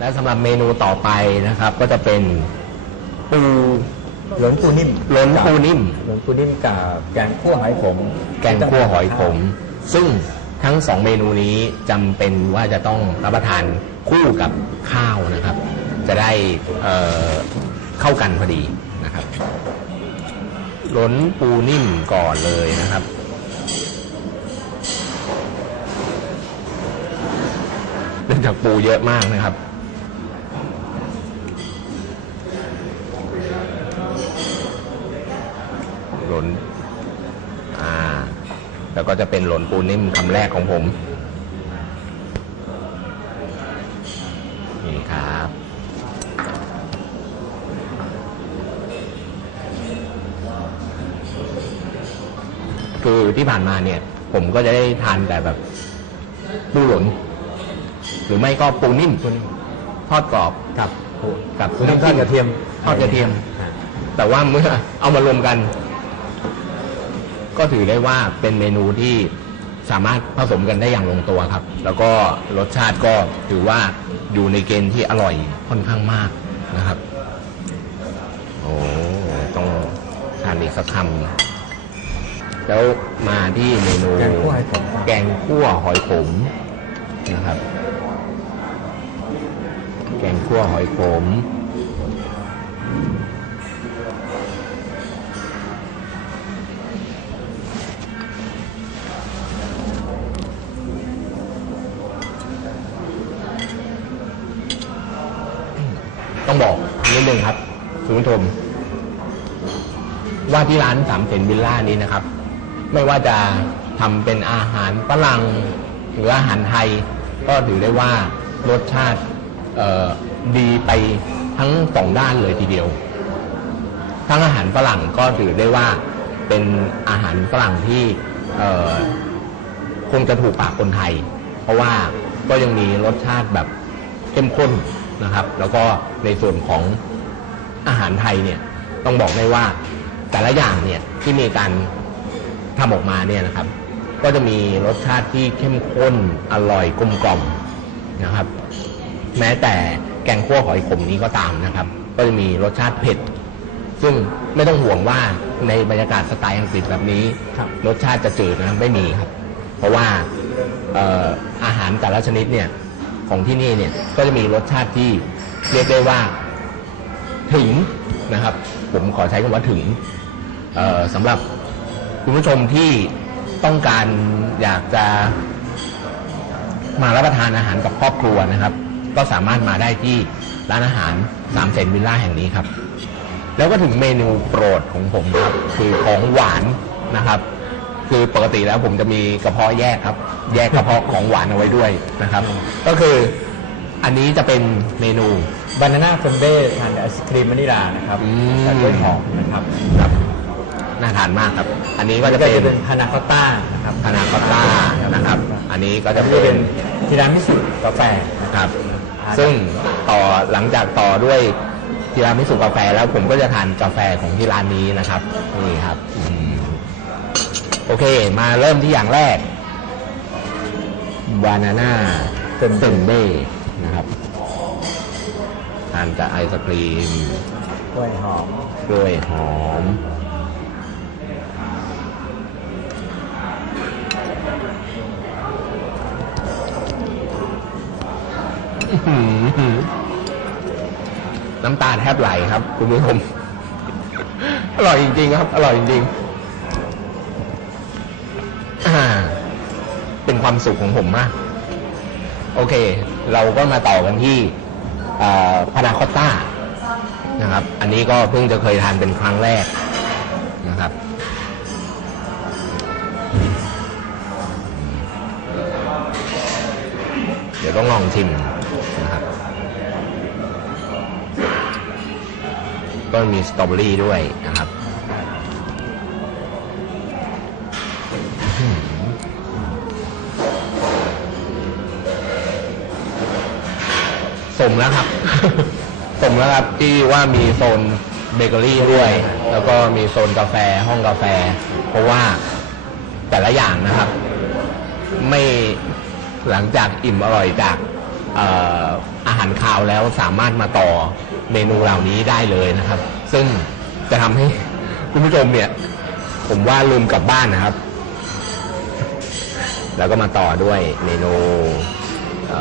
และสำหรับเมนูต่อไปนะครับ ก็จะเป็นปูหลนปูนิ่มล้นปูนิ่ม หลนปูนิ่มกับแกงคั่วหอยขมแกงคั่วหอยขม ซึ่งทั้งสองเมนูนี้จำเป็นว่าจะต้องรับประทานคู่กับข้าวนะครับ จะได้เอ่อเข้ากันพอดีนะครับล้นปูนิ่มก่อนเลยนะครับเนื่องจากปูเยอะมากนะครับ หล นอ่า แล้วก็จะเป็นหลนปูนิ่มคำแรกของผม นี่ครับ คือที่ผ่านมาเนี่ย ผมก็จะได้ทานแต่แบบปูหลน หรือไม่ก็ปูนิ่มปูนิ่มทอดกรอบกับกับปูนิ่มทอดกระเทียมทอดกระเทียมอ่าแต่ว่าเมื่อเอามารวมกัน ก็ถือได้ว่าเป็นเมนูที่สามารถผสมกันได้อย่างลงตัวครับ แล้วก็รสชาติก็ถือว่าอยู่ในเกณฑ์ที่อร่อยค่อนข้างมากนะครับ โอ้ต้องทานอีกสักคำแล้วมาที่เมนูแกงคั่วหอยขมแกงคั่วหอยขมนะครับ แกงคั่วหอยขม ต้องบอกนิดนึงครับคุณผู้ชมว่าที่ร้านสามเสนวิลล่านี้นะครับ ไม่ว่าจะทำเป็นอาหารฝรั่งหรืออาหารไทย ก็ถือได้ว่ารสชาติดีไปทั้งสองด้านเลยทีเดียว ทั้งอาหารฝรั่งก็ถือได้ว่าเป็นอาหารฝรั่งที่คงจะถูกปากคนไทย เพราะว่าก็ยังมีรสชาติแบบเข้มข้น นะครับ แล้วก็ในส่วนของอาหารไทยเนี่ยต้องบอกได้ว่าแต่ละอย่างเนี่ยที่มีการทำออกมาเนี่ยนะครับ ก็จะมีรสชาติที่เข้มข้นอร่อยกลมกล่อมนะครับ แม้แต่แกงคั่วหอยขมนี้ก็ตามนะครับ ก็จะมีรสชาติเผ็ด ซึ่งไม่ต้องห่วงว่าในบรรยากาศสไตล์อังกฤษแบบนี้ครับรสชาติจะจืดนะครับไม่มีครับ เพราะว่าเอ่ออาหารแต่ละชนิดเนี่ย ของที่นี่เนี่ยก็จะมีรสชาติที่เรียกได้ว่าถึงนะครับ ผมขอใช้คำว่าถึงสำหรับคุณผู้ชมที่ต้องการอยากจะมารับประทานอาหารกับครอบครัวนะครับ ก็สามารถมาได้ที่ร้านอาหารสามเซนวิลล่าแห่งนี้ครับ แล้วก็ถึงเมนูโปรดของผมครับ คือของหวานนะครับ คือปกติแล้วผมจะมีกระเพาะแยกครับ แยกกระเพาะของหวานเอาไว้ด้วยนะครับ ก็คืออันนี้จะเป็นเมนู บานาน่าเฟมเบ้ทานกับไอศครีมมะนิลานะครับอืมกับกล้วยหอมนะครับครับน่าทานมากครับ อันนี้ก็ก็จะจะเป็นเป็นพานาคอตต้านะครับพานาคอตต้านะครับ อันนี้ก็ก็จะจะเป็เป็นนทีรามิสุกาแฟนะครับ ซึ่งต่อหลังจากต่อด้วยทีรามิสุกาแฟแล้วผมก็จะทานกาแฟของที่ร้านนี้นะครับนี่ครับอืมโอเค มาเริ่มที่อย่างแรก บานาน่าเป็นเซนเบ้นะครับทานกับไอศครีมกล้วยหอมกล้วยหอมอื้อหือน้ำตาแทบไหลครับ คุณผู้ชมอร่อยจริงๆครับ อร่อยจริงๆอ่า เป็นความสุขของผมมาก โอเค เราก็มาต่อกันที่พานาคอตต้านะครับ อันนี้ก็เพิ่งจะเคยทานเป็นครั้งแรกนะครับ เดี๋ยวต้องลองชิมนะครับ ก็มีสตรอเบอรี่ด้วยนะครับ สมแล้วครับ สมแล้วครับที่ว่ามีโซนเบเกอรี่ด้วย แล้วก็มีโซนกาแฟห้องกาแฟ เพราะว่าแต่ละอย่างนะครับ ไม่หลังจากอิ่มอร่อยจากออาหารคาวแล้วสามารถมาต่อเมนูเหล่านี้ได้เลยนะครับ ซึ่งจะทำให้คุณผู้ชมเนี่ย ผมว่าลืมกลับบ้านนะครับ แล้วก็มาต่อด้วยเมนู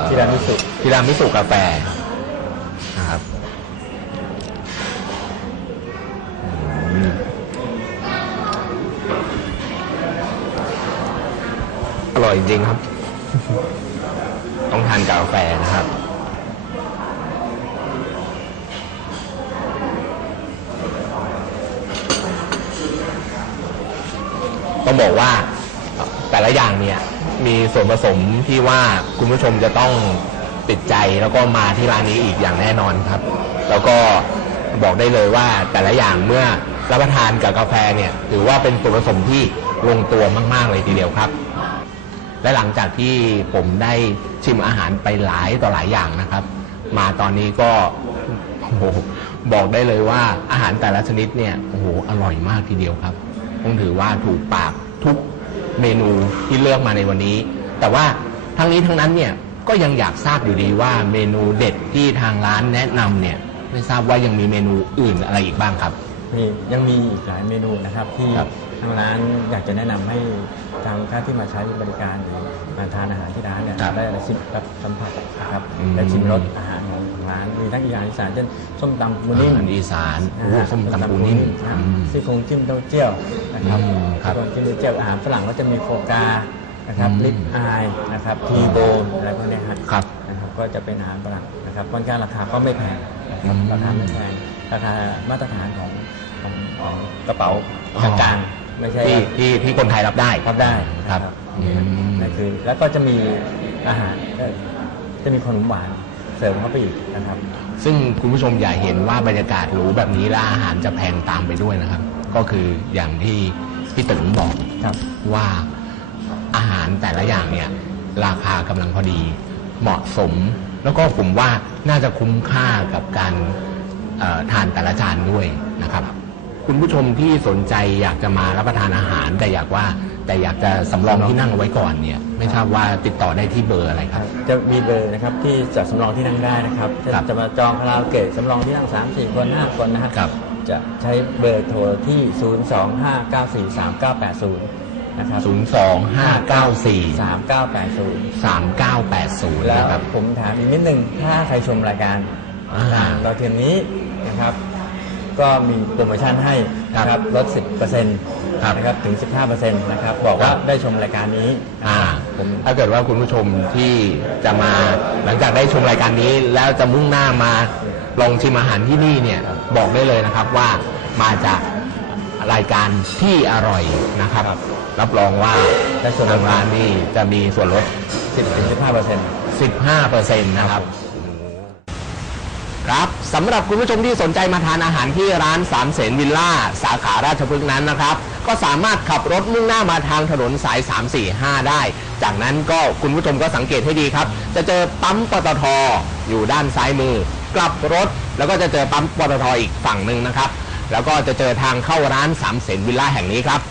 ทีรามิสุทีรามิสุกาแฟนะครับอร่อยจริงครับ ต้องทานกาแฟนะครับต้องบอกว่า แต่ละอย่างเนี่ยมีส่วนผสมที่ว่าคุณผู้ชมจะต้องติดใจแล้วก็มาที่ร้านนี้อีกอย่างแน่นอนครับ แล้วก็บอกได้เลยว่าแต่ละอย่างเมื่อรับประทานกับกาแฟเนี่ยถือว่าเป็นส่วนผสมที่ลงตัวมาก ๆ เลยทีเดียวครับ และหลังจากที่ผมได้ชิมอาหารไปหลายต่อหลายอย่างนะครับ มาตอนนี้ก็โอ้โหบอกได้เลยว่าอาหารแต่ละชนิดเนี่ยโอ้โหอร่อยมากทีเดียวครับต้องถือว่าถูกปากทุก เมนูที่เลือกมาในวันนี้ แต่ว่าทั้งนี้ทั้งนั้นเนี่ยก็ยังอยากทราบอยู่ดีว่าเมนูเด็ดที่ทางร้านแนะนำเนี่ยไม่ทราบว่ายังมีเมนูอื่นอะไรอีกบ้างครับ มียังมีอีกหลายเมนูนะครับที่ครับ ทางร้านอยากจะแนะนำให้ ทางลูกค้าที่มาใช้บริการหรือมาทานอาหารที่ร้านเนี่ยครับได้ชิมรับสัมผัสนะครับอืมและชิมรสอาหารของร้านมีทั้งอีสานอีสานเช่นส้มตำปูนิ่มอาหารอีสานโอ้โหนะฮะส้มตำปูนิ่มนะอืม ซี่โครงจิ้มเต้าเจี้ยวนะครับอืมครับซี่โครงจิ้มเต้าเจี้ยวอาหารฝรั่งก็จะมีโฟกานะครับอืม ลิปอายนะครับทีโบนอะไรพวกเนี้ยฮะครับ นะครับก็จะเป็นอาหารฝรั่งนะครับค่อนข้างราคาก็ไม่แพงนะครับอืมราคาไม่แพงราคามาตรฐานของของของกระเป๋าอ๋อกลางๆ ไม่ใช่ที่ที่ที่คนไทยรับได้รับได้ครับนะอืมนั่นคือแล้วก็จะมีอาหารก็จะมีขนมหวานเสริมเข้าไปอีกนะครับ ซึ่งคุณผู้ชมอย่าเห็นว่าบรรยากาศหรูแบบนี้แล้วอาหารจะแพงตามไปด้วยนะครับ ก็คืออย่างที่พี่ตึงบอกครับว่าอาหารแต่ละอย่างเนี่ยราคากำลังพอดีเหมาะสม แล้วก็ผมว่าน่าจะคุ้มค่ากับการเอ่อทานแต่ละจานด้วยนะครับ คุณผู้ชมที่สนใจอยากจะมารับประทานอาหาร แต่อยากว่าแต่อยากจะสำรองที่นั่งเอาไว้ก่อนเนี่ยไม่ทราบว่าติดต่อได้ที่เบอร์อะไรครับ จะมีเบอร์นะครับที่จะสำรองที่นั่งได้นะครับถ้าครับจะมาจองคาราโอเกะสำรองที่นั่ง 3 4 คน 5 คนนะฮะครับ จะใช้เบอร์โทรที่ 025943980 นะครับ02594 3980 3980แล้วนะครับผมถามอีกนิดนึงถ้าใครชมรายการอ่าทางดาวเทียมนี้นะครับ ก็มีโปรโมชั่นให้นะครับลด 10%ครับนะครับถึง 15%นะครับบอกว่าครับได้ชมรายการนี้อ่าผมถ้าเกิดว่าคุณผู้ชมที่จะมาหลังจากได้ชมรายการนี้ แล้วจะมุ่งหน้ามาลองชิมอาหารที่นี่เนี่ยบอกได้เลยนะครับว่ามาจากรายการที่อร่อยนะครับ รับรองว่าได้ส่วนลทาดงร้านนี่จะมีส่วนลด 10ถึง15% 15%นะครับครับ สำหรับคุณผู้ชมที่สนใจมาทานอาหารที่ร้านสามเสนวิลล่า สาขาราชพฤกษ์นั้นนะครับ ก็สามารถขับรถมุ่งหน้ามาทางถนนสาย 345 ได้ จากนั้นก็คุณผู้ชมก็สังเกตให้ดีครับ จะเจอปั๊มปตทอยู่ด้านซ้ายมือ กลับรถแล้วก็จะเจอปั๊มปตทอีกฝั่งหนึ่งนะครับ แล้วก็จะเจอทางเข้าร้านสามเสนวิลล่าแห่งนี้ครับ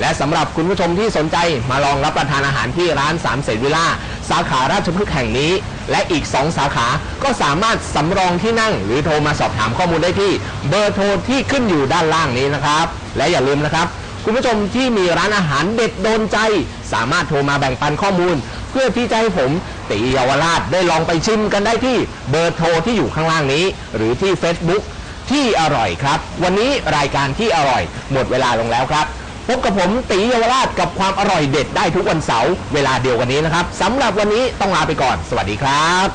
และสำหรับคุณผู้ชมที่สนใจมาลองรับประทานอาหารที่ร้านสามเสนวิลล่า สาขาราชพฤกษ์แห่งนี้ และอีก 2 สาขาก็สามารถสำรองที่นั่ง หรือโทรมาสอบถามข้อมูลได้ที่เบอร์โทรที่ขึ้นอยู่ด้านล่างนี้นะครับ และอย่าลืมนะครับ คุณผู้ชมที่มีร้านอาหารเด็ดโดนใจ สามารถโทรมาแบ่งปันข้อมูล เพื่อที่จะให้ผมตีเยาวราชได้ลองไปชิมกันได้ที่เบอร์โทรที่อยู่ข้างล่างนี้ หรือที่ Facebook ที่อร่อยครับ วันนี้รายการที่อร่อย หมดเวลาลงแล้วครับ พบกับผมตีเยาวราชกับความอร่อยเด็ดได้ทุกวันเสาร์เวลาเดียวกันนี้นะครับสำหรับวันนี้ต้องลาไปก่อน สวัสดีครับ